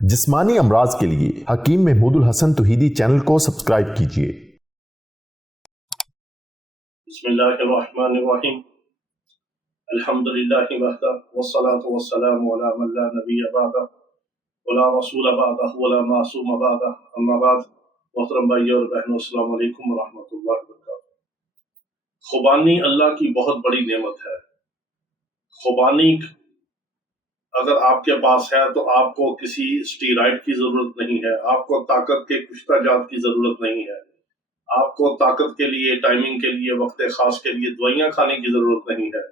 जिस्मानी अमराज के लिए हकीम महमूदुल हसन तौहीदी चैनल को सब्सक्राइब कीजिए। बिस्मिल्लाहिर्रहमानिर्रहीम। अल्हम्दुलिल्लाहि वहदा वस्सलातु वस्सलामु अला मन ला नबिय्य बअदा वला रसूल बअदा वला मासूम बअदा अम्मा बाद। मोहतरम भाइयों और बहनों, अस्सलामु अलैकुम व रहमतुल्लाहि व बरकातुहू। खुबानी अल्लाह की बहुत बड़ी नेमत है। खुबानी अगर आपके पास है तो आपको किसी स्टीरॉइड की जरूरत नहीं है, आपको ताकत के कुश्ता जात की जरूरत नहीं है, आपको ताकत के लिए, टाइमिंग के लिए, वक्त खास के लिए दवाइयां खाने की जरूरत नहीं है।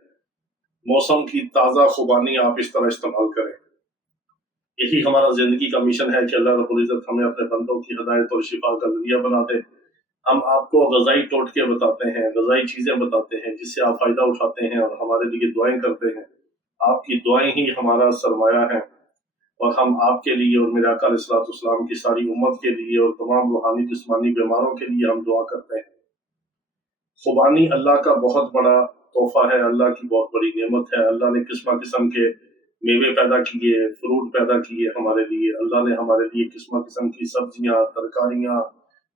मौसम की ताज़ा खुबानी आप इस तरह इस्तेमाल करें। यही हमारा जिंदगी का मिशन है कि अल्लाह रब्बुल इज्जत हमें अपने बंदों की हिदायत और शिफा का जरिया बना दे। हम आपको गज़ाई टोटके बताते हैं, गज़ाई चीजें बताते हैं जिससे आप फायदा उठाते हैं और हमारे लिए दुआएं करते हैं। आपकी दुआएं ही हमारा सरमाया है और हम आपके लिए और मेरे आका अलैहिस्सलाम की सारी उम्मत के लिए और तमाम रूहानी जिस्मानी बीमारों के लिए हम दुआ करते हैं। खुबानी अल्लाह का बहुत बड़ा तोहफा है, अल्लाह की बहुत बड़ी नेमत है। अल्लाह ने किस्म किस्म के मेवे पैदा किए, फ्रूट पैदा किए हमारे लिए। अल्लाह ने हमारे लिए किस्म किस्म की सब्जियां, तरकारियां,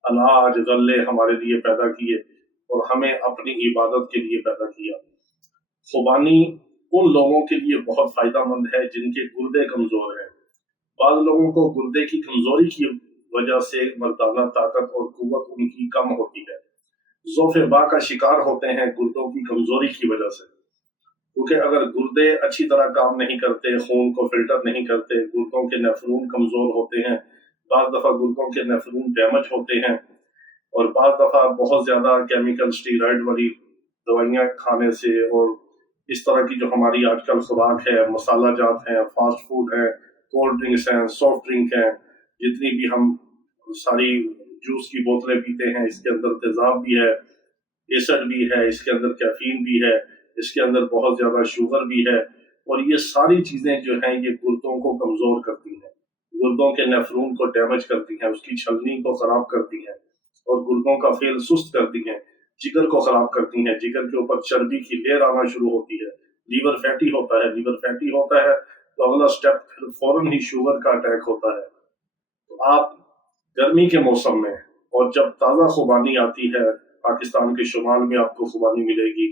अनाज, गल्ले हमारे लिए पैदा किए और हमें अपनी इबादत के लिए पैदा किया। खुबानी उन लोगों के लिए बहुत फायदेमंद है जिनके गुर्दे कमजोर हैं। बाद लोगों को गुर्दे की कमजोरी की वजह से मर्दाना ताकत और कुव्वत उनकी कम होती है, ज़ौफ़े बा का शिकार होते हैं गुर्दों की कमजोरी की वजह से। क्योंकि अगर गुर्दे अच्छी तरह काम नहीं करते, खून को फिल्टर नहीं करते, गुर्दों के नेफ्रून कमजोर होते हैं, बाद दफा गुर्दों के नेफ्रून डैमेज होते हैं और बाद दफा बहुत ज्यादा केमिकल स्टीरॉइड वाली दवाइयां खाने से और इस तरह की जो हमारी आजकल खुराक है, मसाला जात है, फास्ट फूड है, कोल्ड ड्रिंक्स हैं, सॉफ्ट ड्रिंक हैं, जितनी भी हम सारी जूस की बोतलें पीते हैं, इसके अंदर तेजाब भी है, एसिड भी है, इसके अंदर कैफीन भी है, इसके अंदर बहुत ज्यादा शुगर भी है और ये सारी चीजें जो हैं ये गुर्दों को कमजोर करती हैं, गुर्दों के नेफ्रून को डैमेज करती हैं, उसकी छलनी को खराब करती हैं और गुर्दों का फेल सुस्त करती हैं, जिगर को खराब करती हैं, जिगर के ऊपर चर्बी की लेयर आना शुरू होती है, लीवर फैटी होता है, लीवर फैटी होता है तो अगला स्टेप फिर फौरन ही शुगर का अटैक होता है। तो आप गर्मी के मौसम में और जब ताज़ा खुबानी आती है, पाकिस्तान के शुमाल में आपको खुबानी मिलेगी,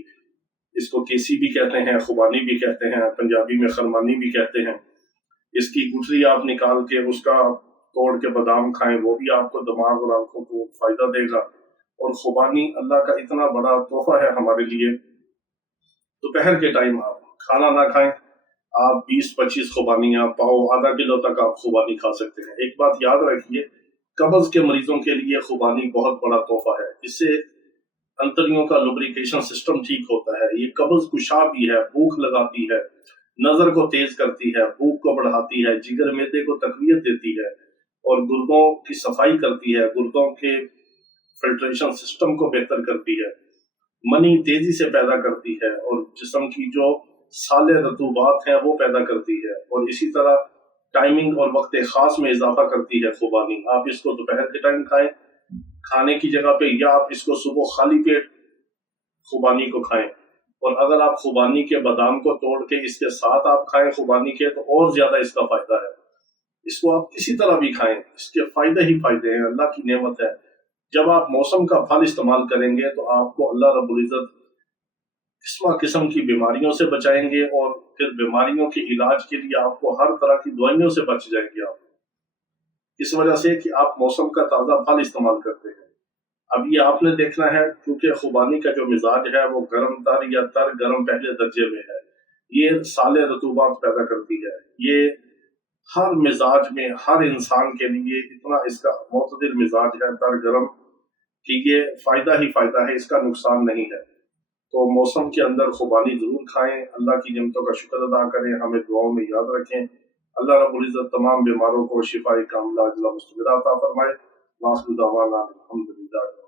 इसको केसी भी कहते हैं, खुबानी भी कहते हैं, पंजाबी में खरमानी भी कहते हैं। इसकी गुठली आप निकाल के उसका तोड़ के बादाम खाएं, वो भी आपको दिमाग और आंखों को फायदा देगा। और खुबानी अल्लाह का इतना बड़ा तोहफा है हमारे लिए। दोपहर के टाइम आप खाना ना खाएं, आप 20-25 खुबानियां, पाओ, आधा किलो तक आप खुबानी खा सकते हैं। एक बात याद रखिए, कब्ज के मरीजों के लिए खुबानी बहुत बड़ा तोहफा है। इससे अंतड़ियों का लुब्रिकेशन सिस्टम ठीक होता है, ये कब्ज कुशा भी है, भूख लगाती है, नजर को तेज करती है, भूख को बढ़ाती है, जिगर मैदे को तकवीत देती है और गुर्दों की सफाई करती है, गुर्दों के फिल्ट्रेशन सिस्टम को बेहतर करती है, मनी तेजी से पैदा करती है और जिस्म की जो साले रतूबात हैं वो पैदा करती है और इसी तरह टाइमिंग और वक्त खास में इजाफा करती है खुबानी। आप इसको दोपहर के टाइम खाएं खाने की जगह पे, या आप इसको सुबह खाली पेट खुबानी को खाएं। और अगर आप खुबानी के बादाम को तोड़ के इसके साथ आप खाएं खुबानी के, तो और ज्यादा इसका फायदा है। इसको आप किसी तरह भी खाएं, इसके फायदे ही फायदे हैं, अल्लाह की नेमत है। जब आप मौसम का फल इस्तेमाल करेंगे तो आपको अल्लाह रब्बुल इज्जत किस्म किस्म की बीमारियों से बचाएंगे और फिर बीमारियों के इलाज के लिए आपको हर तरह की दवाइयों से बच जाएंगे आप, इस वजह से कि आप मौसम का ताज़ा फल इस्तेमाल करते हैं। अब ये आपने देखना है, क्योंकि खुबानी का जो मिजाज है वो गर्म तर या तर गर्म पहले दर्जे में है, ये साले रतूबात पैदा करती है। ये हर मिजाज में, हर इंसान के लिए इतना इसका मुतदिल मिजाज है, तर गर्म, कि ये फायदा ही फायदा है, इसका नुकसान नहीं है। तो मौसम के अंदर खुबानी जरूर खाएं, अल्लाह की नेमतों का शुक्र अदा करें, हमें दुआओं में याद रखें। अल्लाह रब्बुल इज्जत तमाम बीमारों को शिफाए कामिला अता फरमाए। वाखिर दावाना अल्हम्दुलिल्लाह।